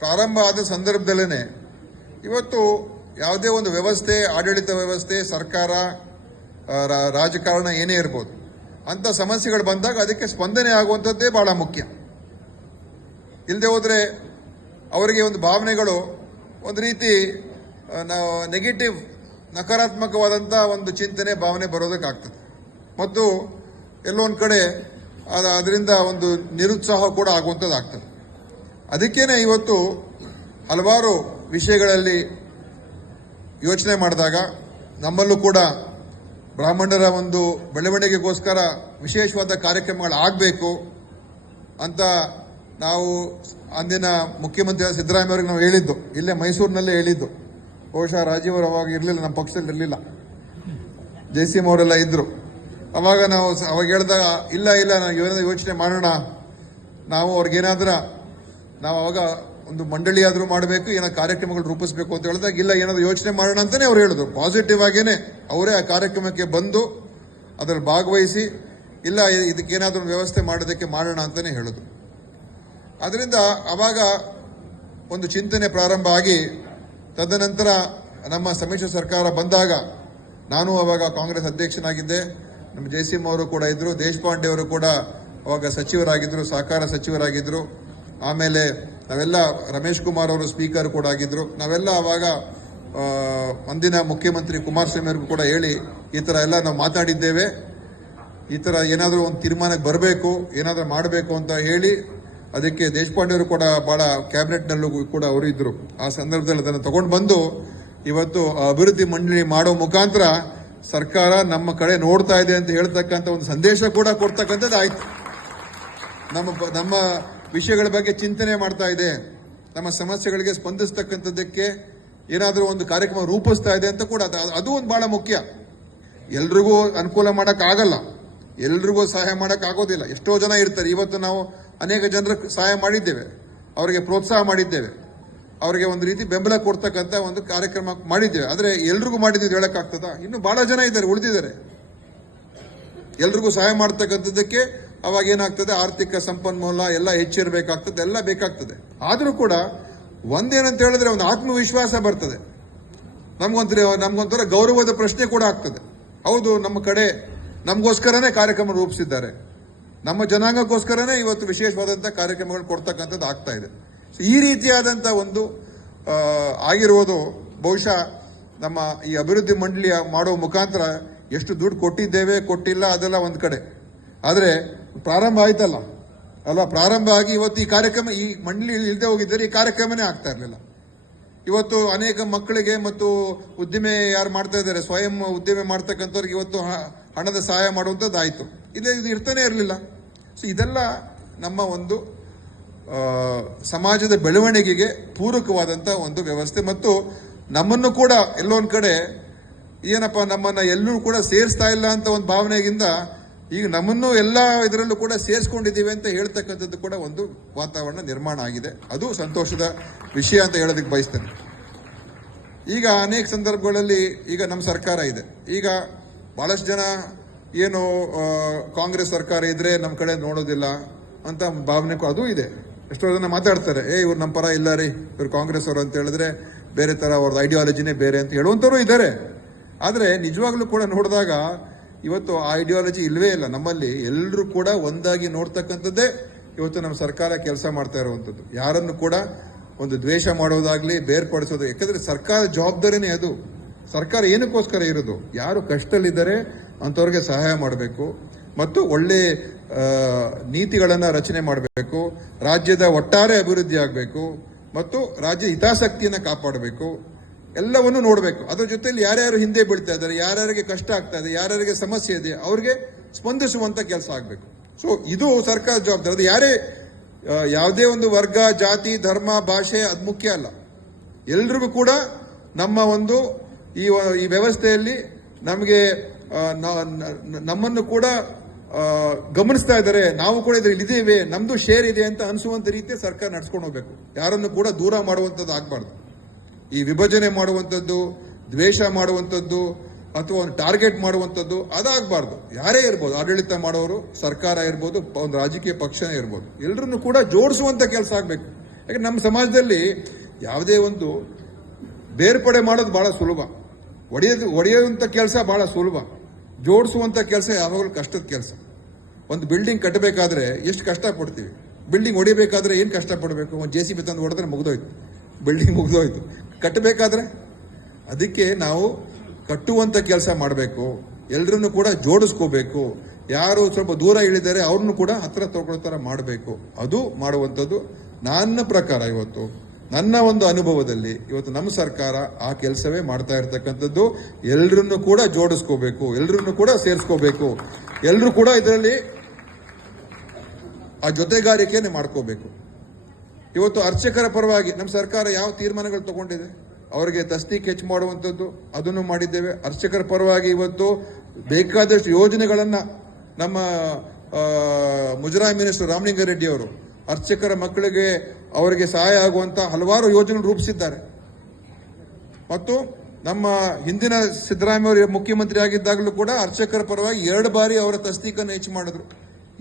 ಪ್ರಾರಂಭ ಆದ ಸಂದರ್ಭದಲ್ಲೇ ಇವತ್ತು ಯಾವುದೇ ಒಂದು ವ್ಯವಸ್ಥೆ, ಆಡಳಿತ ವ್ಯವಸ್ಥೆ, ಸರ್ಕಾರ, ರಾಜಕಾರಣ ಏನೇ ಇರ್ಬೋದು, ಅಂತ ಸಮಸ್ಯೆಗಳು ಬಂದಾಗ ಅದಕ್ಕೆ ಸ್ಪಂದನೆ ಆಗುವಂಥದ್ದೇ ಬಹಳ ಮುಖ್ಯ. ಇಲ್ಲದೆ ಹೋದರೆ ಅವರಿಗೆ ಒಂದು ಭಾವನೆಗಳು ಒಂದು ರೀತಿ ನೆಗೆಟಿವ್, ನಕಾರಾತ್ಮಕವಾದಂಥ ಒಂದು ಚಿಂತನೆ, ಭಾವನೆ ಬರೋದಕ್ಕಾಗ್ತದೆ. ಮತ್ತು ಎಲ್ಲೊಂದು ಕಡೆ ಅದರಿಂದ ಒಂದು ನಿರುತ್ಸಾಹ ಕೂಡ ಆಗುವಂಥದ್ದಾಗ್ತದೆ. ಅದಕ್ಕೇನೆ ಇವತ್ತು ಹಲವಾರು ವಿಷಯಗಳಲ್ಲಿ ಯೋಚನೆ ಮಾಡಿದಾಗ ನಮ್ಮಲ್ಲೂ ಕೂಡ ಬ್ರಾಹ್ಮಣರ ಒಂದು ಬೆಳವಣಿಗೆಗೋಸ್ಕರ ವಿಶೇಷವಾದ ಕಾರ್ಯಕ್ರಮಗಳಾಗಬೇಕು ಅಂತ ನಾವು ಅಂದಿನ ಮುಖ್ಯಮಂತ್ರಿ ಸಿದ್ದರಾಮಯ್ಯ ಅವರಿಗೆ ನಾವು ಹೇಳಿದ್ದು, ಇಲ್ಲೇ ಮೈಸೂರಿನಲ್ಲೇ ಹೇಳಿದ್ದು. ಬಹುಶಃ ರಾಜೀವ್ ಅವರು ಅವಾಗ ಇರಲಿಲ್ಲ, ನಮ್ಮ ಪಕ್ಷದಲ್ಲಿ ಇರಲಿಲ್ಲ, JCM ಅವರೆಲ್ಲ ಇದ್ರು. ಅವಾಗ ಹೇಳಿದಾಗ ಇಲ್ಲ ನಾವು ಏನಾದರೂ ಯೋಚನೆ ಮಾಡೋಣ, ನಾವು ಅವ್ರಿಗೇನಾದ್ರೂ ನಾವು ಅವಾಗ ಒಂದು ಮಂಡಳಿ ಆದರೂ ಮಾಡಬೇಕು, ಏನೋ ಕಾರ್ಯಕ್ರಮಗಳು ರೂಪಿಸಬೇಕು ಅಂತ ಹೇಳಿದಾಗ ಇಲ್ಲ ಏನಾದರೂ ಯೋಚನೆ ಮಾಡೋಣ ಅಂತಾನೆ ಅವ್ರು ಹೇಳಿದ್ರು. ಪಾಸಿಟಿವ್ ಆಗೇನೆ ಅವರೇ ಆ ಕಾರ್ಯಕ್ರಮಕ್ಕೆ ಬಂದು ಅದರಲ್ಲಿ ಭಾಗವಹಿಸಿ ಇಲ್ಲ ಇದಕ್ಕೇನಾದ್ರೂ ವ್ಯವಸ್ಥೆ ಮಾಡೋದಕ್ಕೆ ಮಾಡೋಣ ಅಂತಾನೆ ಹೇಳಿದ್ರು. ಅದರಿಂದ ಅವಾಗ ಒಂದು ಚಿಂತನೆ ಪ್ರಾರಂಭ ಆಗಿ ತದನಂತರ ನಮ್ಮ ಸಮ್ಮಿಶ್ರ ಸರ್ಕಾರ ಬಂದಾಗ ನಾನು ಅವಾಗ ಕಾಂಗ್ರೆಸ್ ಅಧ್ಯಕ್ಷನಾಗಿದ್ದೆ, ನಮ್ಮ JCM ಅವರು ಕೂಡ ಇದ್ರು, ದೇಶಪಾಂಡೆ ಅವರು ಕೂಡ ಅವಾಗ ಸಚಿವರಾಗಿದ್ರು, ಸಹಕಾರ ಸಚಿವರಾಗಿದ್ರು. ಆಮೇಲೆ ನಾವೆಲ್ಲ ರಮೇಶ್ ಕುಮಾರ್ ಅವರು ಸ್ಪೀಕರ್ ಕೂಡ ಆಗಿದ್ರು. ನಾವೆಲ್ಲ ಅವಾಗ ಅಂದಿನ ಮುಖ್ಯಮಂತ್ರಿ ಕುಮಾರಸ್ವಾಮಿ ಅವ್ರಿಗೂ ಕೂಡ ಹೇಳಿ ಈ ಥರ ಎಲ್ಲ ನಾವು ಮಾತಾಡಿದ್ದೇವೆ, ಈ ಥರ ಏನಾದರೂ ಒಂದು ತೀರ್ಮಾನಕ್ಕೆ ಬರಬೇಕು, ಏನಾದರೂ ಮಾಡಬೇಕು ಅಂತ ಹೇಳಿ ಅದಕ್ಕೆ ದೇಶಪಾಂಡೆ ಅವರು ಕೂಡ ಬಹಳ ಕ್ಯಾಬಿನೆಟ್ನಲ್ಲೂ ಕೂಡ ಅವರು ಇದ್ರು. ಆ ಸಂದರ್ಭದಲ್ಲಿ ಅದನ್ನು ತಗೊಂಡು ಬಂದು ಇವತ್ತು ಅಭಿವೃದ್ಧಿ ಮಂಡಳಿ ಮಾಡೋ ಮುಖಾಂತರ ಸರ್ಕಾರ ನಮ್ಮ ಕಡೆ ನೋಡ್ತಾ ಇದೆ ಅಂತ ಹೇಳ್ತಕ್ಕಂಥ ಒಂದು ಸಂದೇಶ ಕೂಡ ಕೊಡ್ತಕ್ಕಂಥದ್ದು ಆಯ್ತು. ನಮ್ಮ ವಿಷಯಗಳ ಬಗ್ಗೆ ಚಿಂತನೆ ಮಾಡ್ತಾ ಇದೆ, ನಮ್ಮ ಸಮಸ್ಯೆಗಳಿಗೆ ಸ್ಪಂದಿಸ್ತಕ್ಕಂಥದ್ದಕ್ಕೆ ಏನಾದರೂ ಒಂದು ಕಾರ್ಯಕ್ರಮ ರೂಪಿಸ್ತಾ ಇದೆ ಅಂತ ಕೂಡ ಅದು ಒಂದು ಬಹಳ ಮುಖ್ಯ. ಎಲ್ರಿಗೂ ಅನುಕೂಲ ಮಾಡೋಕ್ಕಾಗಲ್ಲ, ಎಲ್ರಿಗೂ ಸಹಾಯ ಮಾಡೋಕ್ಕಾಗೋದಿಲ್ಲ. ಎಷ್ಟೋ ಜನ ಇರ್ತಾರೆ. ಇವತ್ತು ನಾವು ಅನೇಕ ಜನರಿಗೆ ಸಹಾಯ ಮಾಡಿದ್ದೇವೆ, ಅವರಿಗೆ ಪ್ರೋತ್ಸಾಹ ಮಾಡಿದ್ದೇವೆ, ಅವರಿಗೆ ಒಂದು ರೀತಿ ಬೆಂಬಲ ಕೊಡ್ತಕ್ಕಂಥ ಒಂದು ಕಾರ್ಯಕ್ರಮ ಮಾಡಿದ್ದೇವೆ. ಆದರೆ ಎಲ್ರಿಗೂ ಮಾಡಿದ್ದೀವಿ ಹೇಳಕ್ಕಾಗ್ತದ? ಇನ್ನು ಬಹಳ ಜನ ಇದ್ದಾರೆ, ಉಳಿದಿದ್ದಾರೆ. ಎಲ್ರಿಗೂ ಸಹಾಯ ಮಾಡ್ತಕ್ಕಂಥದ್ದಕ್ಕೆ ಅವಾಗ ಏನಾಗ್ತದೆ, ಆರ್ಥಿಕ ಸಂಪನ್ಮೂಲ ಎಲ್ಲ ಹೆಚ್ಚಿರಬೇಕಾಗ್ತದೆ, ಎಲ್ಲ ಬೇಕಾಗ್ತದೆ. ಆದರೂ ಕೂಡ ಒಂದೇನಂತ ಹೇಳಿದ್ರೆ ಒಂದು ಆತ್ಮವಿಶ್ವಾಸ ಬರ್ತದೆ, ನಮ್ಗೊಂಥರ ಗೌರವದ ಪ್ರಶ್ನೆ ಕೂಡ ಆಗ್ತದೆ. ಹೌದು, ನಮ್ಮ ಕಡೆ ನಮಗೋಸ್ಕರನೇ ಕಾರ್ಯಕ್ರಮ ರೂಪಿಸಿದ್ದಾರೆ, ನಮ್ಮ ಜನಾಂಗಕ್ಕೋಸ್ಕರನೇ ಇವತ್ತು ವಿಶೇಷವಾದಂಥ ಕಾರ್ಯಕ್ರಮಗಳು ಕೊಡ್ತಕ್ಕಂಥದ್ದು ಆಗ್ತಾ ಇದೆ. ಈ ರೀತಿಯಾದಂಥ ಒಂದು ಆಗಿರುವುದು ಬಹುಶಃ ನಮ್ಮ ಈ ಅಭಿವೃದ್ಧಿ ಮಂಡಳಿಯ ಮಾಡೋ ಮುಖಾಂತರ ಎಷ್ಟು ದುಡ್ಡು ಕೊಟ್ಟಿದ್ದೇವೆ ಕೊಟ್ಟಿಲ್ಲ ಅದೆಲ್ಲ ಒಂದು ಕಡೆ. ಆದರೆ ಪ್ರಾರಂಭ ಆಯ್ತಲ್ಲ ಅಲ್ವಾ, ಪ್ರಾರಂಭ ಆಗಿ ಇವತ್ತು ಈ ಕಾರ್ಯಕ್ರಮ, ಈ ಮಂಡಳಿ ಇಲ್ಲದೆ ಹೋಗಿದ್ದರೆ ಈ ಕಾರ್ಯಕ್ರಮನೇ ಆಗ್ತಾ ಇರಲಿಲ್ಲ. ಇವತ್ತು ಅನೇಕ ಮಕ್ಕಳಿಗೆ ಮತ್ತು ಉದ್ದಿಮೆ ಯಾರು ಮಾಡ್ತಾ ಇದ್ದಾರೆ, ಸ್ವಯಂ ಉದ್ದಿಮೆ ಮಾಡ್ತಕ್ಕಂಥವ್ರಿಗೆ ಇವತ್ತು ಹಣದ ಸಹಾಯ ಮಾಡುವಂಥದ್ದು ಆಯಿತು. ಇದು ಇರ್ತಾನೆ ಇರಲಿಲ್ಲ. ಸೊ ಇದೆಲ್ಲ ನಮ್ಮ ಒಂದು ಸಮಾಜದ ಬೆಳವಣಿಗೆಗೆ ಪೂರಕವಾದಂಥ ಒಂದು ವ್ಯವಸ್ಥೆ. ಮತ್ತು ನಮ್ಮನ್ನು ಕೂಡ ಎಲ್ಲೊಂದು ಕಡೆ ಏನಪ್ಪ ನಮ್ಮನ್ನು ಎಲ್ಲೂ ಕೂಡ ಸೇರಿಸ್ತಾ ಇಲ್ಲ ಅಂತ ಒಂದು ಭಾವನೆಗಿಂತ ಈಗ ನಮ್ಮನ್ನು ಎಲ್ಲ ಇದರಲ್ಲೂ ಕೂಡ ಸೇರಿಸ್ಕೊಂಡಿದ್ದೀವಿ ಅಂತ ಹೇಳ್ತಕ್ಕಂಥದ್ದು ಕೂಡ ಒಂದು ವಾತಾವರಣ ನಿರ್ಮಾಣ ಆಗಿದೆ. ಅದು ಸಂತೋಷದ ವಿಷಯ ಅಂತ ಹೇಳೋದಕ್ಕೆ ಬಯಸ್ತೇನೆ. ಈಗ ಅನೇಕ ಸಂದರ್ಭಗಳಲ್ಲಿ ಈಗ ನಮ್ಮ ಸರ್ಕಾರ ಇದೆ, ಈಗ ಬಹಳಷ್ಟು ಜನ ಏನು ಕಾಂಗ್ರೆಸ್ ಸರ್ಕಾರ ಇದ್ರೆ ನಮ್ಮ ಕಡೆ ನೋಡೋದಿಲ್ಲ ಅಂತ ಭಾವನೆ ಅದು ಇದೆ. ಎಷ್ಟೋ ಜನ ಮಾತಾಡ್ತಾರೆ, ಇವ್ರು ನಮ್ಮ ಪರ ಇಲ್ಲ ರೀ, ಇವ್ರು ಕಾಂಗ್ರೆಸ್ ಅವರು ಅಂತ ಹೇಳಿದ್ರೆ ಬೇರೆ ತರ ಅವ್ರದ್ದು ಐಡಿಯಾಲಜಿನೇ ಬೇರೆ ಅಂತ ಹೇಳುವಂಥವ್ರು ಇದ್ದಾರೆ. ಆದರೆ ನಿಜವಾಗ್ಲೂ ಕೂಡ ನೋಡಿದಾಗ ಇವತ್ತು ಆ ಐಡಿಯಾಲಜಿ ಇಲ್ವೇ ಇಲ್ಲ ನಮ್ಮಲ್ಲಿ. ಎಲ್ಲರೂ ಕೂಡ ಒಂದಾಗಿ ನೋಡ್ತಕ್ಕಂಥದ್ದೇ ಇವತ್ತು ನಮ್ಮ ಸರ್ಕಾರ ಕೆಲಸ ಮಾಡ್ತಾ ಇರುವಂಥದ್ದು. ಯಾರನ್ನು ಕೂಡ ಒಂದು ದ್ವೇಷ ಮಾಡೋದಾಗ್ಲಿ, ಬೇರ್ಪಡಿಸೋದು. ಯಾಕಂದ್ರೆ ಸರ್ಕಾರ ಜವಾಬ್ದಾರಿನೇ ಅದು. ಸರ್ಕಾರ ಏನಕ್ಕೋಸ್ಕರ ಇರೋದು, ಯಾರು ಕಷ್ಟದಲ್ಲಿದ್ದಾರೆ ಅಂಥವ್ರಿಗೆ ಸಹಾಯ ಮಾಡಬೇಕು ಮತ್ತು ಒಳ್ಳೆ ನೀತಿಗಳನ್ನು ರಚನೆ ಮಾಡಬೇಕು, ರಾಜ್ಯದ ಒಟ್ಟಾರೆ ಅಭಿವೃದ್ಧಿ ಆಗಬೇಕು ಮತ್ತು ರಾಜ್ಯ ಹಿತಾಸಕ್ತಿಯನ್ನು ಕಾಪಾಡಬೇಕು, ಎಲ್ಲವನ್ನು ನೋಡಬೇಕು. ಅದರ ಜೊತೆಯಲ್ಲಿ ಯಾರ್ಯಾರು ಹಿಂದೆ ಬೀಳ್ತಾ ಇದ್ದಾರೆ, ಯಾರ್ಯಾರಿಗೆ ಕಷ್ಟ ಆಗ್ತಾ ಇದೆ, ಯಾರ್ಯಾರಿಗೆ ಸಮಸ್ಯೆ ಇದೆ, ಅವ್ರಿಗೆ ಸ್ಪಂದಿಸುವಂತ ಕೆಲಸ ಆಗಬೇಕು. ಸೊ ಇದು ಸರ್ಕಾರ ಜವಾಬ್ದಾರಿ. ಅದು ಯಾರೇ ಯಾವುದೇ ಒಂದು ವರ್ಗ, ಜಾತಿ, ಧರ್ಮ, ಭಾಷೆ ಅದು ಮುಖ್ಯ ಅಲ್ಲ. ಎಲ್ರಿಗೂ ಕೂಡ ನಮ್ಮ ಒಂದು ಈ ವ್ಯವಸ್ಥೆಯಲ್ಲಿ ನಮಗೆ ನಮ್ಮನ್ನು ಕೂಡ ಗಮನಿಸ್ತಾ ಇದ್ದಾರೆ, ನಾವು ಕೂಡ ಇದ್ರಲ್ಲಿ ಇದ್ದೇವೆ, ನಮ್ದು ಶೇರ್ ಇದೆ ಅಂತ ಅನಿಸುವಂತ ರೀತಿಯ ಸರ್ಕಾರ ನಡ್ಸ್ಕೊಂಡು ಹೋಗ್ಬೇಕು. ಯಾರನ್ನು ಕೂಡ ದೂರ ಮಾಡುವಂಥದ್ದು ಆಗಬಾರ್ದು. ಈ ವಿಭಜನೆ ಮಾಡುವಂಥದ್ದು, ದ್ವೇಷ ಮಾಡುವಂಥದ್ದು ಅಥವಾ ಒಂದು ಟಾರ್ಗೆಟ್ ಮಾಡುವಂಥದ್ದು ಅದಾಗಬಾರ್ದು. ಯಾರೇ ಇರ್ಬೋದು, ಆಡಳಿತ ಮಾಡೋರು, ಸರ್ಕಾರ ಇರ್ಬೋದು, ಒಂದು ರಾಜಕೀಯ ಪಕ್ಷನೇ ಇರ್ಬೋದು, ಎಲ್ಲರನ್ನು ಕೂಡ ಜೋಡಿಸುವಂತ ಕೆಲಸ ಆಗಬೇಕು. ಯಾಕಂದ್ರೆ ನಮ್ಮ ಸಮಾಜದಲ್ಲಿ ಯಾವುದೇ ಒಂದು ಬೇರ್ಪಡೆ ಮಾಡೋದು ಬಹಳ ಸುಲಭ, ಒಡೆಯುವಂಥ ಕೆಲಸ ಬಹಳ ಸುಲಭ, ಜೋಡಿಸುವಂಥ ಕೆಲಸ ಯಾವಾಗಲೂ ಕಷ್ಟದ ಕೆಲಸ. ಒಂದು ಬಿಲ್ಡಿಂಗ್ ಕಟ್ಟಬೇಕಾದ್ರೆ ಎಷ್ಟು ಕಷ್ಟಪಡ್ತೀವಿ, ಬಿಲ್ಡಿಂಗ್ ಹೊಡಿಬೇಕಾದ್ರೆ ಏನು ಕಷ್ಟಪಡಬೇಕು, ಒಂದು JCB ತಂದು ಹೊಡೆದ್ರೆ ಮುಗಿದೋಯ್ತು, ಬಿಲ್ಡಿಂಗ್ ಮುಗಿದೋಯ್ತು. ಕಟ್ಟಬೇಕಾದ್ರೆ ಅದಕ್ಕೆ ನಾವು ಕಟ್ಟುವಂಥ ಕೆಲಸ ಮಾಡಬೇಕು, ಎಲ್ಲರನ್ನು ಕೂಡ ಜೋಡಿಸ್ಕೋಬೇಕು, ಯಾರು ಸ್ವಲ್ಪ ದೂರ ಇಳಿದರೆ ಅವ್ರನ್ನು ಕೂಡ ಹತ್ರ ತಗೊಳ್ಳೋ ಥರ ಮಾಡಬೇಕು. ಅದು ಮಾಡುವಂಥದ್ದು ನನ್ನ ಪ್ರಕಾರ ಇವತ್ತು ನನ್ನ ಒಂದು ಅನುಭವದಲ್ಲಿ ಇವತ್ತು ನಮ್ಮ ಸರ್ಕಾರ ಆ ಕೆಲಸವೇ ಮಾಡ್ತಾ ಇರ್ತಕ್ಕಂಥದ್ದು. ಎಲ್ಲರನ್ನು ಕೂಡ ಜೋಡಿಸ್ಕೋಬೇಕು, ಎಲ್ಲರನ್ನು ಕೂಡ ಸೇರಿಸ್ಕೋಬೇಕು, ಎಲ್ಲರೂ ಕೂಡ ಇದರಲ್ಲಿ ಆ ಜೊತೆಗಾರಿಕೆಯನ್ನು ಮಾಡ್ಕೋಬೇಕು. ಇವತ್ತು ಅರ್ಚಕರ ಪರವಾಗಿ ನಮ್ಮ ಸರ್ಕಾರ ಯಾವ ತೀರ್ಮಾನಗಳು ತಗೊಂಡಿದೆ, ಅವರಿಗೆ ತಸ್ತೀಕ್ ಹೆಚ್ಚು ಮಾಡುವಂಥದ್ದು ಅದನ್ನು ಮಾಡಿದ್ದೇವೆ. ಅರ್ಚಕರ ಪರವಾಗಿ ಇವತ್ತು ಬೇಕಾದಷ್ಟು ಯೋಜನೆಗಳನ್ನು ನಮ್ಮ ಮುಜರಾಯಿ ಮಿನಿಸ್ಟರ್ ರಾಮಲಿಂಗಾರೆಡ್ಡಿ ಅವರು ಅರ್ಚಕರ ಮಕ್ಕಳಿಗೆ ಅವರಿಗೆ ಸಹಾಯ ಆಗುವಂತ ಹಲವಾರು ಯೋಜನೆ ರೂಪಿಸಿದ್ದಾರೆ. ಮತ್ತು ನಮ್ಮ ಹಿಂದಿನ ಸಿದ್ದರಾಮಯ್ಯ ಅವರು ಮುಖ್ಯಮಂತ್ರಿ ಆಗಿದ್ದಾಗಲೂ ಕೂಡ ಅರ್ಚಕರ ಪರವಾಗಿ 2 ಬಾರಿ ಅವರ ತಸ್ತೀಕನ್ನು ಹೆಚ್ಚು ಮಾಡಿದ್ರು.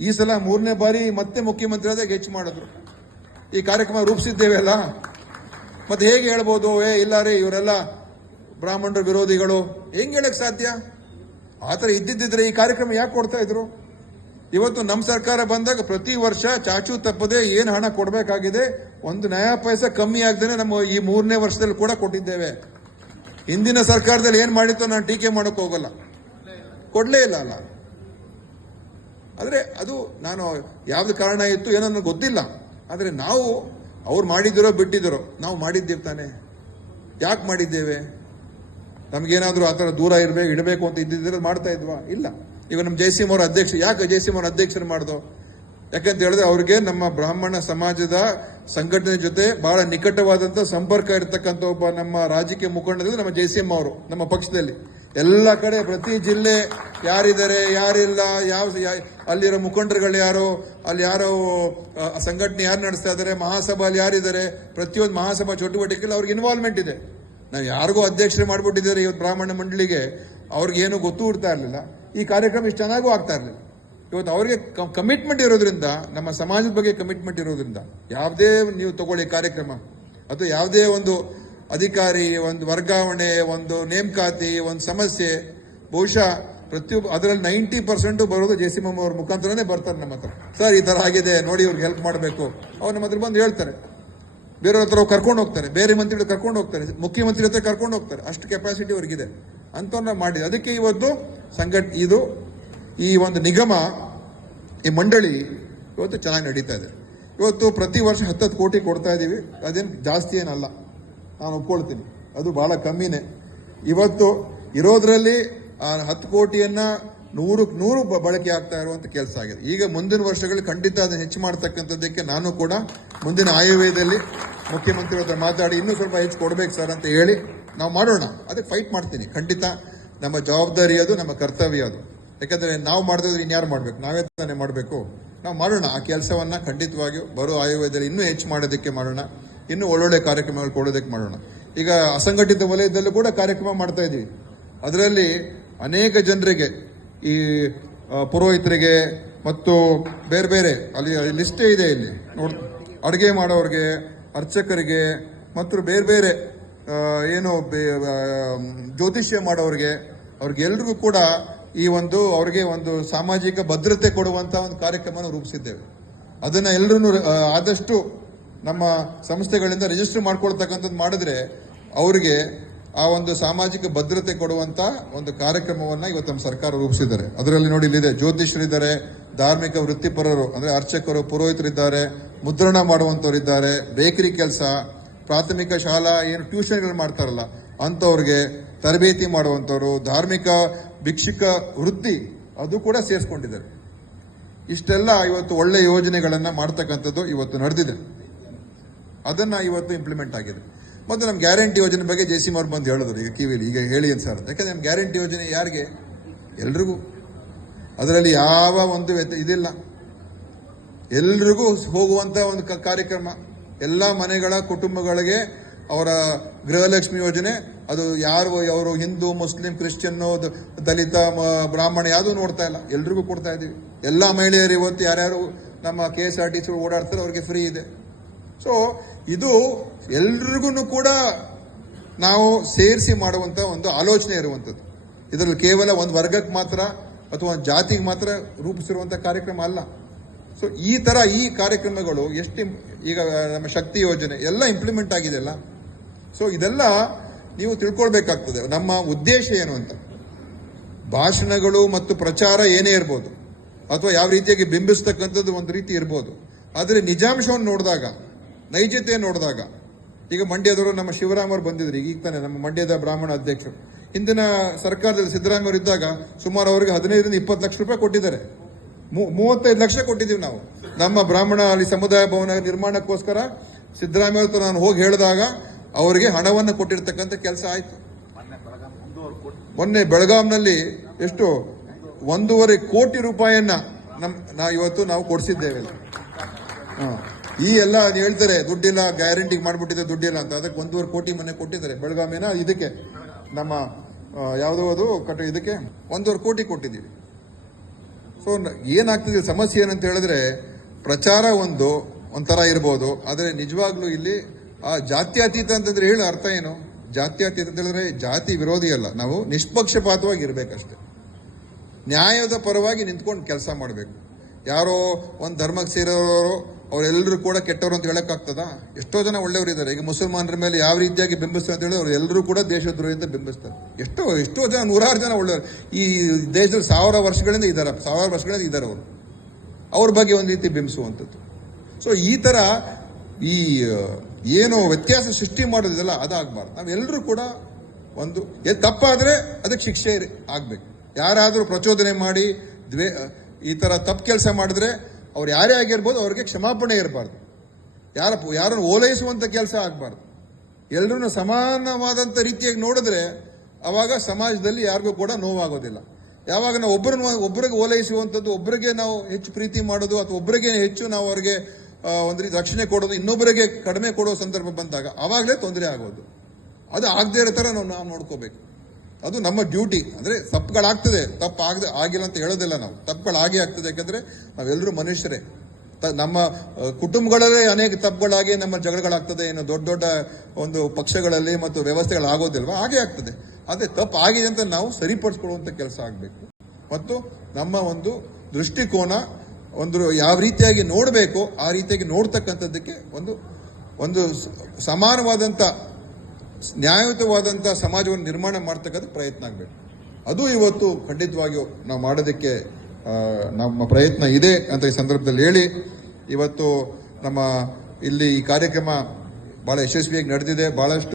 ಈ ಸಲ 3ನೇ ಬಾರಿ ಮತ್ತೆ ಮುಖ್ಯಮಂತ್ರಿ ಆದಾಗ ಹೆಚ್ಚು ಮಾಡಿದ್ರು. ಈ ಕಾರ್ಯಕ್ರಮ ರೂಪಿಸಿದ್ದೇವೆ ಅಲ್ಲ, ಮತ್ತೆ ಹೇಗೆ ಹೇಳ್ಬೋದು ಇಲ್ಲ ರೀ ಇವರೆಲ್ಲ ಬ್ರಾಹ್ಮಣರ ವಿರೋಧಿಗಳು, ಹೆಂಗ್ ಹೇಳಕ್ ಸಾಧ್ಯ? ಆತರ ಇದ್ದಿದ್ದಿದ್ರೆ ಈ ಕಾರ್ಯಕ್ರಮ ಯಾಕೆ ಕೊಡ್ತಾ ಇದ್ರು? ಇವತ್ತು ನಮ್ಮ ಸರ್ಕಾರ ಬಂದಾಗ ಪ್ರತಿ ವರ್ಷ ಚಾಚು ತಪ್ಪದೆ ಏನು ಹಣ ಕೊಡಬೇಕಾಗಿದೆ ಒಂದು ನಯಾ ಪೈಸಾ ಕಮ್ಮಿ ಆಗದೇನೆ ನಮ್ಮ ಈ 3ನೇ ವರ್ಷದಲ್ಲಿ ಕೂಡ ಕೊಟ್ಟಿದ್ದೇವೆ. ಹಿಂದಿನ ಸರ್ಕಾರದಲ್ಲಿ ಏನ್ ಮಾಡಿತ್ತು ನಾನು ಟೀಕೆ ಮಾಡಕ್ ಹೋಗಲ್ಲ, ಕೊಡ್ಲೇ ಇಲ್ಲ ಅಲ್ಲ. ಆದ್ರೆ ಅದು ನಾನು ಯಾವ್ದು ಕಾರಣ ಇತ್ತು ಏನೋ ನನಗೆ ಗೊತ್ತಿಲ್ಲ. ಆದ್ರೆ ನಾವು ಅವ್ರು ಮಾಡಿದಿರೋ ಬಿಟ್ಟಿದಿರೋ ನಾವು ಮಾಡಿದ್ದೇವೆ ತಾನೆ. ಯಾಕೆ ಮಾಡಿದ್ದೇವೆ? ನಮ್ಗೇನಾದ್ರೂ ಆ ಥರ ದೂರ ಇಡಬೇಕು ಅಂತ ಇದ್ದಿದ್ರೆ ಮಾಡ್ತಾ ಇದ್ವಾ? ಇಲ್ಲ. ಈಗ ನಮ್ಮ JCM ಅವರ ಅಧ್ಯಕ್ಷ, ಯಾಕೆ JCM ಅವರ ಅಧ್ಯಕ್ಷರು ಮಾಡ್ದೋ? ಯಾಕಂತ ಹೇಳಿದ್ರೆ ಅವ್ರಿಗೆ ನಮ್ಮ ಬ್ರಾಹ್ಮಣ ಸಮಾಜದ ಸಂಘಟನೆ ಜೊತೆ ಬಹಳ ನಿಕಟವಾದಂತ ಸಂಪರ್ಕ ಇರತಕ್ಕಂಥ ಒಬ್ಬ ನಮ್ಮ ರಾಜಕೀಯ ಮುಖಂಡರಲ್ಲಿ ನಮ್ಮ JCM ಅವರು ನಮ್ಮ ಪಕ್ಷದಲ್ಲಿ ಎಲ್ಲ ಕಡೆ ಪ್ರತಿ ಜಿಲ್ಲೆ ಯಾರಿದ್ದಾರೆ ಯಾರಿಲ್ಲ, ಅಲ್ಲಿರೋ ಮುಖಂಡರುಗಳು ಯಾರು, ಅಲ್ಲಿ ಯಾರೋ ಸಂಘಟನೆ ಯಾರು ನಡೆಸ್ತಾ ಇದ್ದಾರೆ, ಮಹಾಸಭೆಯಲ್ಲಿ ಯಾರಿದ್ದಾರೆ, ಪ್ರತಿಯೊಂದು ಮಹಾಸಭಾ ಚಟುವಟಿಕೆಯಲ್ಲಿ ಅವ್ರಿಗೆ ಇನ್ವಾಲ್ವ್ಮೆಂಟ್ ಇದೆ. ನಾವು ಯಾರಿಗೂ ಅಧ್ಯಕ್ಷರು ಮಾಡ್ಬಿಟ್ಟಿದ್ದಾರೆ ಇವತ್ತು ಬ್ರಾಹ್ಮಣ ಮಂಡಳಿಗೆ, ಅವ್ರಿಗೆ ಏನು ಗೊತ್ತೂ ಇರ್ತಾ ಇರಲಿಲ್ಲ, ಈ ಕಾರ್ಯಕ್ರಮ ಇಷ್ಟು ಚೆನ್ನಾಗೂ ಆಗ್ತಾ ಇರಲಿಲ್ಲ. ಇವತ್ತು ಅವರಿಗೆ ಕಮಿಟ್ಮೆಂಟ್ ಇರೋದ್ರಿಂದ, ನಮ್ಮ ಸಮಾಜದ ಬಗ್ಗೆ ಕಮಿಟ್ಮೆಂಟ್ ಇರೋದ್ರಿಂದ ಯಾವುದೇ ನೀವು ತಗೊಳ್ಳಿ ಕಾರ್ಯಕ್ರಮ ಅಥವಾ ಯಾವುದೇ ಒಂದು ಅಧಿಕಾರಿ, ಒಂದು ವರ್ಗಾವಣೆ, ಒಂದು ನೇಮಕಾತಿ, ಒಂದು ಸಮಸ್ಯೆ, ಬಹುಶಃ ಪ್ರತಿಯೊಬ್ಬ ಅದರಲ್ಲಿ 90% ಬರೋದು JCM ಅವ್ರ ಮುಖಾಂತರನೇ ಬರ್ತಾರೆ ನಮ್ಮ ಹತ್ರ. ಸರ್ ಈ ತರ ಆಗಿದೆ ನೋಡಿ, ಇವ್ರಿಗೆ ಹೆಲ್ಪ್ ಮಾಡಬೇಕು. ಅವ್ರು ನಮ್ಮ ಹತ್ರ ಬಂದು ಹೇಳ್ತಾರೆ, ಬೇರೆಯವ್ರ ಹತ್ರ ಕರ್ಕೊಂಡು ಹೋಗ್ತಾರೆ, ಬೇರೆ ಮಂತ್ರಿಗಳು ಕರ್ಕೊಂಡು ಹೋಗ್ತಾರೆ, ಮುಖ್ಯಮಂತ್ರಿ ಹತ್ರ ಕರ್ಕೊಂಡು ಹೋಗ್ತಾರೆ, ಅಷ್ಟು ಕೆಪಾಸಿಟಿ ಅವ್ರಿಗಿದೆ ಅಂತ ಮಾಡಿದೆ. ಅದಕ್ಕೆ ಇವತ್ತು ಇದು ಈ ಒಂದು ನಿಗಮ, ಈ ಮಂಡಳಿ ಇವತ್ತು ಚೆನ್ನಾಗಿ ನಡೀತಾ ಇದೆ. ಇವತ್ತು ಪ್ರತಿ ವರ್ಷ 10 ಕೋಟಿ ಕೊಡ್ತಾ ಇದ್ದೀವಿ, ಅದೇನು ಜಾಸ್ತಿ ಏನಲ್ಲ, ನಾನು ಒಪ್ಕೊಳ್ತೀನಿ, ಅದು ಬಹಳ ಕಮ್ಮಿನೇ. ಇವತ್ತು ಇರೋದ್ರಲ್ಲಿ 10 ಕೋಟಿಯನ್ನ 100 ಬಳಕೆ ಆಗ್ತಾ ಇರುವಂತ ಕೆಲಸ ಆಗಿದೆ. ಈಗ ಮುಂದಿನ ವರ್ಷಗಳಲ್ಲಿ ಖಂಡಿತ ಅದನ್ನು ಹೆಚ್ಚು ಮಾಡ್ತಕ್ಕಂಥದ್ದಕ್ಕೆ ನಾನು ಕೂಡ ಮುಂದಿನ ಆಯವ್ಯಯದಲ್ಲಿ ಮುಖ್ಯಮಂತ್ರಿ ಹತ್ರ ಮಾತಾಡಿ ಇನ್ನೂ ಸ್ವಲ್ಪ ಹೆಚ್ಚು ಕೊಡ್ಬೇಕು ಸರ್ ಅಂತ ಹೇಳಿ ನಾವು ಮಾಡೋಣ. ಅದಕ್ಕೆ ಫೈಟ್ ಮಾಡ್ತೀನಿ. ಖಂಡಿತ ನಮ್ಮ ಜವಾಬ್ದಾರಿ ಅದು, ನಮ್ಮ ಕರ್ತವ್ಯ ಅದು. ಯಾಕಂದ್ರೆ ನಾವು ಮಾಡಿದ್ರೆ ಇನ್ಯಾರು ಮಾಡ್ಬೇಕು, ನಾವೇ ತಾನೇ ಮಾಡಬೇಕು. ನಾವು ಮಾಡೋಣ ಆ ಕೆಲಸವನ್ನ, ಖಂಡಿತವಾಗಿಯೂ ಬರೋ ಆಯವ್ಯಯದಲ್ಲಿ ಇನ್ನೂ ಹೆಚ್ಚು ಮಾಡೋದಕ್ಕೆ ಮಾಡೋಣ, ಇನ್ನೂ ಒಳ್ಳೊಳ್ಳೆ ಕಾರ್ಯಕ್ರಮಗಳು ಕೊಡೋದಕ್ಕೆ ಮಾಡೋಣ. ಈಗ ಅಸಂಘಟಿತ ವಲಯದಲ್ಲೂ ಕೂಡ ಕಾರ್ಯಕ್ರಮ ಮಾಡ್ತಾ ಇದ್ದೀವಿ. ಅದರಲ್ಲಿ ಅನೇಕ ಜನರಿಗೆ, ಈ ಪುರೋಹಿತರಿಗೆ ಮತ್ತು ಬೇರೆ ಬೇರೆ ಅಲ್ಲಿ ಲಿಸ್ಟೇ ಇದೆ ಇಲ್ಲಿ ಅಡುಗೆ ಮಾಡೋರಿಗೆ, ಅರ್ಚಕರಿಗೆ ಮತ್ತು ಬೇರೆ ಬೇರೆ ಏನು ಜ್ಯೋತಿಷ್ಯ ಮಾಡೋರಿಗೆ, ಅವ್ರಿಗೆಲ್ರಿಗೂ ಕೂಡ ಈ ಒಂದು ಅವ್ರಿಗೆ ಒಂದು ಸಾಮಾಜಿಕ ಭದ್ರತೆ ಕೊಡುವಂತ ಒಂದು ಕಾರ್ಯಕ್ರಮವನ್ನು ರೂಪಿಸಿದ್ದೇವೆ. ಅದನ್ನ ಎಲ್ಲರೂ ಆದಷ್ಟು ನಮ್ಮ ಸಂಸ್ಥೆಗಳಿಂದ ರಿಜಿಸ್ಟರ್ ಮಾಡ್ಕೊಳ್ತಕ್ಕಂಥದ್ದು ಮಾಡಿದ್ರೆ ಅವರಿಗೆ ಆ ಒಂದು ಸಾಮಾಜಿಕ ಭದ್ರತೆ ಕೊಡುವಂತ ಒಂದು ಕಾರ್ಯಕ್ರಮವನ್ನ ಇವತ್ತು ನಮ್ಮ ಸರ್ಕಾರ ರೂಪಿಸಿದ್ದಾರೆ. ಅದರಲ್ಲಿ ನೋಡಿ, ಇಲ್ಲಿದೆ ಜ್ಯೋತಿಷರಿದ್ದಾರೆ, ಧಾರ್ಮಿಕ ವೃತ್ತಿಪರರು ಅಂದ್ರೆ ಅರ್ಚಕರು, ಪುರೋಹಿತರಿದ್ದಾರೆ, ಮುದ್ರಣ ಮಾಡುವಂತವರಿದ್ದಾರೆ, ಬೇಕರಿ ಕೆಲಸ, ಪ್ರಾಥಮಿಕ ಶಾಲಾ ಏನು ಟ್ಯೂಷನ್ಗಳು ಮಾಡ್ತಾರಲ್ಲ ಅಂತವ್ರಿಗೆ ತರಬೇತಿ ಮಾಡುವಂತವರು, ಧಾರ್ಮಿಕ ಭಿಕ್ಷುಕ ವೃತ್ತಿ ಅದು ಕೂಡ ಸೇರಿಸ್ಕೊಂಡಿದ್ದಾರೆ. ಇಷ್ಟೆಲ್ಲ ಇವತ್ತು ಒಳ್ಳೆ ಯೋಜನೆಗಳನ್ನ ಮಾಡ್ತಕ್ಕಂಥದ್ದು ಇವತ್ತು ನಡೆದಿದೆ. ಅದನ್ನ ಇವತ್ತು ಇಂಪ್ಲಿಮೆಂಟ್ ಆಗಿದೆ. ಮತ್ತು ನಮ್ಮ ಗ್ಯಾರಂಟಿ ಯೋಜನೆ ಬಗ್ಗೆ JCM ಅವ್ರು ಬಂದು ಹೇಳಿದ್ರು ಈಗ ಟಿವಿಲಿ, ಈಗ ಹೇಳಿ ಅಂತ ಸರ್. ಯಾಕಂದ್ರೆ ನಮ್ಮ ಗ್ಯಾರಂಟಿ ಯೋಜನೆ ಯಾರಿಗೆ? ಎಲ್ರಿಗೂ. ಅದರಲ್ಲಿ ಯಾವ ಒಂದು ಇದಿಲ್ಲ, ಎಲ್ರಿಗೂ ಹೋಗುವಂತ ಒಂದು ಕಾರ್ಯಕ್ರಮ. ಎಲ್ಲ ಮನೆಗಳ ಕುಟುಂಬಗಳಿಗೆ ಅವರ ಗೃಹಲಕ್ಷ್ಮಿ ಯೋಜನೆ, ಅದು ಯಾರು ಅವರು ಹಿಂದೂ, ಮುಸ್ಲಿಂ, ಕ್ರಿಶ್ಚಿಯನ್, ದಲಿತ, ಬ್ರಾಹ್ಮಣ ಯಾವುದು ನೋಡ್ತಾ ಇಲ್ಲ, ಎಲ್ರಿಗೂ ಕೊಡ್ತಾ ಇದ್ದೀವಿ. ಎಲ್ಲ ಮಹಿಳೆಯರು ಇವತ್ತು ಯಾರ್ಯಾರು ನಮ್ಮ KSRTC ಓಡಾಡ್ತಾರೆ ಅವ್ರಿಗೆ ಫ್ರೀ ಇದೆ. ಸೊ ಸೊ ಇದು ಎಲ್ರಿಗೂ ಕೂಡ ನಾವು ಸೇರಿಸಿ ಮಾಡುವಂತ ಒಂದು ಆಲೋಚನೆ ಇರುವಂಥದ್ದು. ಇದರಲ್ಲಿ ಕೇವಲ ಒಂದು ವರ್ಗಕ್ಕೆ ಮಾತ್ರ ಅಥವಾ ಒಂದು ಜಾತಿಗೆ ಮಾತ್ರ ರೂಪಿಸಿರುವಂಥ ಕಾರ್ಯಕ್ರಮ ಅಲ್ಲ. ಸೊ ಈ ಕಾರ್ಯಕ್ರಮಗಳು ಎಷ್ಟು ಈಗ ನಮ್ಮ ಶಕ್ತಿ ಯೋಜನೆ ಎಲ್ಲ ಇಂಪ್ಲಿಮೆಂಟ್ ಆಗಿದೆಯಲ್ಲ. ಸೊ ಇದೆಲ್ಲ ನೀವು ತಿಳ್ಕೊಳ್ಬೇಕಾಗ್ತದೆ ನಮ್ಮ ಉದ್ದೇಶ ಏನು ಅಂತ. ಭಾಷಣಗಳು ಮತ್ತು ಪ್ರಚಾರ ಏನೇ ಇರ್ಬೋದು ಅಥವಾ ಯಾವ ರೀತಿಯಾಗಿ ಬಿಂಬಿಸ್ತಕ್ಕಂಥದ್ದು ಒಂದು ರೀತಿ ಇರ್ಬೋದು, ಆದರೆ ನಿಜಾಂಶವನ್ನು ನೋಡಿದಾಗ, ನೈಜತೆಯನ್ನು ನೋಡಿದಾಗ, ಈಗ ಮಂಡ್ಯದವರು ನಮ್ಮ ಶಿವರಾಮ್ ಅವರು ಬಂದಿದ್ರು ಈಗ ತಾನೆ, ನಮ್ಮ ಮಂಡ್ಯದ ಬ್ರಾಹ್ಮಣ ಅಧ್ಯಕ್ಷರು. ಹಿಂದಿನ ಸರ್ಕಾರದಲ್ಲಿ ಸಿದ್ದರಾಮಯ್ಯ ಅವರು ಇದ್ದಾಗ ಸುಮಾರು ಅವರಿಗೆ 15-20 ಲಕ್ಷ ರೂಪಾಯಿ ಕೊಟ್ಟಿದ್ದಾರೆ. 35 ಲಕ್ಷ ಕೊಟ್ಟಿದ್ದೀವಿ ನಾವು ನಮ್ಮ ಬ್ರಾಹ್ಮಣ ಅಲ್ಲಿ ಸಮುದಾಯ ಭವನ ನಿರ್ಮಾಣಕ್ಕೋಸ್ಕರ. ಸಿದ್ದರಾಮಯ್ಯ ಅವರು ನಾನು ಹೋಗಿ ಹೇಳಿದಾಗ ಅವರಿಗೆ ಹಣವನ್ನು ಕೊಟ್ಟಿರ್ತಕ್ಕಂಥ ಕೆಲಸ ಆಯ್ತು. ಮೊನ್ನೆ ಬೆಳಗಾಂನಲ್ಲಿ ಎಷ್ಟು 1.5 ಕೋಟಿ ರೂಪಾಯಿಯನ್ನ ಇವತ್ತು ನಾವು ಕೊಡಿಸಿದ್ದೇವೆ. ಈ ಎಲ್ಲ ಹೇಳ್ತಾರೆ ದುಡ್ಡಿಲ್ಲ, ಗ್ಯಾರಂಟಿ ಮಾಡ್ಬಿಟ್ಟಿದೆ ದುಡ್ಡಿಲ್ಲ ಅಂತ. ಅದಕ್ಕೆ 1.5 ಕೋಟಿ ಮೊನ್ನೆ ಕೊಟ್ಟಿದ್ದಾರೆ ಬೆಳಗಾವಿನ ಇದಕ್ಕೆ, ನಮ್ಮ ಯಾವುದೋ ಅದು ಇದಕ್ಕೆ 1.5 ಕೋಟಿ ಕೊಟ್ಟಿದ್ದೀವಿ. ಸೊ ಏನಾಗ್ತಿದೆ ಸಮಸ್ಯೆ ಏನಂತ ಹೇಳಿದ್ರೆ, ಪ್ರಚಾರ ಒಂಥರ ಇರ್ಬೋದು, ಆದರೆ ನಿಜವಾಗ್ಲೂ ಇಲ್ಲಿ ಆ ಜಾತ್ಯತೀತ ಅಂತಂದ್ರೆ ಹೇಳಿ ಅರ್ಥ ಏನು? ಜಾತ್ಯತೀತ ಅಂತ ಹೇಳಿದ್ರೆ ಜಾತಿ ವಿರೋಧಿ ಅಲ್ಲ, ನಾವು ನಿಷ್ಪಕ್ಷಪಾತವಾಗಿ ಇರಬೇಕಷ್ಟೆ. ನ್ಯಾಯದ ಪರವಾಗಿ ನಿಂತ್ಕೊಂಡು ಕೆಲಸ ಮಾಡಬೇಕು. ಯಾರೋ ಒಂದು ಧರ್ಮಕ್ಕೆ ಸೇರೋರು ಅವರೆಲ್ಲರೂ ಕೂಡ ಕೆಟ್ಟವರು ಅಂತ ಹೇಳಕ್ಕಾಗ್ತದ? ಎಷ್ಟೋ ಜನ ಒಳ್ಳೆಯವರು ಇದ್ದಾರೆ. ಈಗ ಮುಸಲ್ಮಾನರ ಮೇಲೆ ಯಾವ ರೀತಿಯಾಗಿ ಬಿಂಬಿಸ್ತಾರೆ ಅಂತ ಹೇಳಿದ್ರೆ ಅವ್ರು ಎಲ್ಲರೂ ಕೂಡ ದೇಶದ್ರೋಹಿ ಅಂತ ಬಿಂಬಿಸ್ತಾರೆ. ಎಷ್ಟೋ ಜನ, 100 ಜನ ಒಳ್ಳೆಯವರು ಈ ದೇಶದಲ್ಲಿ 1000 ವರ್ಷಗಳಿಂದ ಇದ್ದಾರೆ ಅವರು. ಅವ್ರ ಬಗ್ಗೆ ಒಂದು ರೀತಿ ಬಿಂಬಿಸುವಂಥದ್ದು. ಸೊ ಈ ತರ ಏನು ವ್ಯತ್ಯಾಸ ಸೃಷ್ಟಿ ಮಾಡೋದಿಲ್ಲ ಅದಾಗಬಾರ್ದು. ನಾವೆಲ್ಲರೂ ಕೂಡ ತಪ್ಪಾದ್ರೆ ಅದಕ್ಕೆ ಶಿಕ್ಷೆ ಆಗ್ಬೇಕು. ಯಾರಾದರೂ ಪ್ರಚೋದನೆ ಮಾಡಿ ಈ ತರ ತಪ್ಪು ಕೆಲಸ ಮಾಡಿದ್ರೆ ಅವ್ರು ಯಾರೇ ಆಗಿರ್ಬೋದು ಅವ್ರಿಗೆ ಕ್ಷಮಾಪಣೆ ಇರಬಾರ್ದು. ಯಾರನ್ನು ಓಲೈಸುವಂತ ಕೆಲಸ ಆಗಬಾರ್ದು. ಎಲ್ಲರೂ ಸಮಾನವಾದಂತ ರೀತಿಯಾಗಿ ನೋಡಿದ್ರೆ ಅವಾಗ ಸಮಾಜದಲ್ಲಿ ಯಾರಿಗೂ ಕೂಡ ನೋವಾಗೋದಿಲ್ಲ. ಯಾವಾಗ ನಾವು ಒಬ್ಬರಿಗೆ ಓಲೈಸುವಂಥದ್ದು, ಒಬ್ಬರಿಗೆ ನಾವು ಹೆಚ್ಚು ಪ್ರೀತಿ ಮಾಡೋದು ಅಥವಾ ಒಬ್ಬರಿಗೆ ಹೆಚ್ಚು ನಾವು ಅವ್ರಿಗೆ ಒಂದು ರೀತಿ ರಕ್ಷಣೆ ಕೊಡೋದು, ಇನ್ನೊಬ್ಬರಿಗೆ ಕಡಿಮೆ ಕೊಡೋ ಸಂದರ್ಭ ಬಂದಾಗ ಅವಾಗಲೇ ತೊಂದರೆ ಆಗೋದು. ಅದು ಆಗದೇ ಇರೋ ಥರ ನಾವು ನೋಡ್ಕೋಬೇಕು. ಅದು ನಮ್ಮ ಡ್ಯೂಟಿ. ಅಂದ್ರೆ ತಪ್ಪುಗಳಾಗ್ತದೆ, ಆಗಿಲ್ಲ ಅಂತ ಹೇಳೋದಿಲ್ಲ ನಾವು, ತಪ್ಪುಗಳಾಗೇ ಆಗ್ತದೆ. ಯಾಕಂದ್ರೆ ನಾವೆಲ್ಲರೂ ಮನುಷ್ಯರೇ. ನಮ್ಮ ಕುಟುಂಬಗಳಲ್ಲೇ ಅನೇಕ ತಪ್ಪುಗಳಾಗಿ ನಮ್ಮ ಜಗಳಗಳಾಗ್ತದೆ. ಏನು ದೊಡ್ಡ ದೊಡ್ಡ ಒಂದು ಪಕ್ಷಗಳಲ್ಲಿ ಮತ್ತು ವ್ಯವಸ್ಥೆಗಳಾಗೋದಿಲ್ವಾ? ಹಾಗೆ ಆಗ್ತದೆ. ಅದೇ ತಪ್ಪು ಆಗಿದೆ ಅಂತ ನಾವು ಸರಿಪಡಿಸ್ಕೊಳ್ಳುವಂತ ಕೆಲಸ ಆಗಬೇಕು. ಮತ್ತು ನಮ್ಮ ಒಂದು ದೃಷ್ಟಿಕೋನ ಯಾವ ರೀತಿಯಾಗಿ ನೋಡಬೇಕು ಆ ರೀತಿಯಾಗಿ ನೋಡ್ತಕ್ಕಂಥದ್ದಕ್ಕೆ ಒಂದು ಸಮಾನವಾದಂತ ನ್ಯಾಯಯುತವಾದಂಥ ಸಮಾಜವನ್ನು ನಿರ್ಮಾಣ ಮಾಡ್ತಕ್ಕಂಥ ಪ್ರಯತ್ನ ಆಗಬೇಕು. ಅದು ಇವತ್ತು ಖಂಡಿತವಾಗಿಯೂ ನಾವು ಮಾಡೋದಕ್ಕೆ ನಮ್ಮ ಪ್ರಯತ್ನ ಇದೆ ಅಂತ ಈ ಸಂದರ್ಭದಲ್ಲಿ ಹೇಳಿ, ಇವತ್ತು ನಮ್ಮ ಇಲ್ಲಿ ಈ ಕಾರ್ಯಕ್ರಮ ಬಹಳ ಯಶಸ್ವಿಯಾಗಿ ನಡೆದಿದೆ. ಬಹಳಷ್ಟು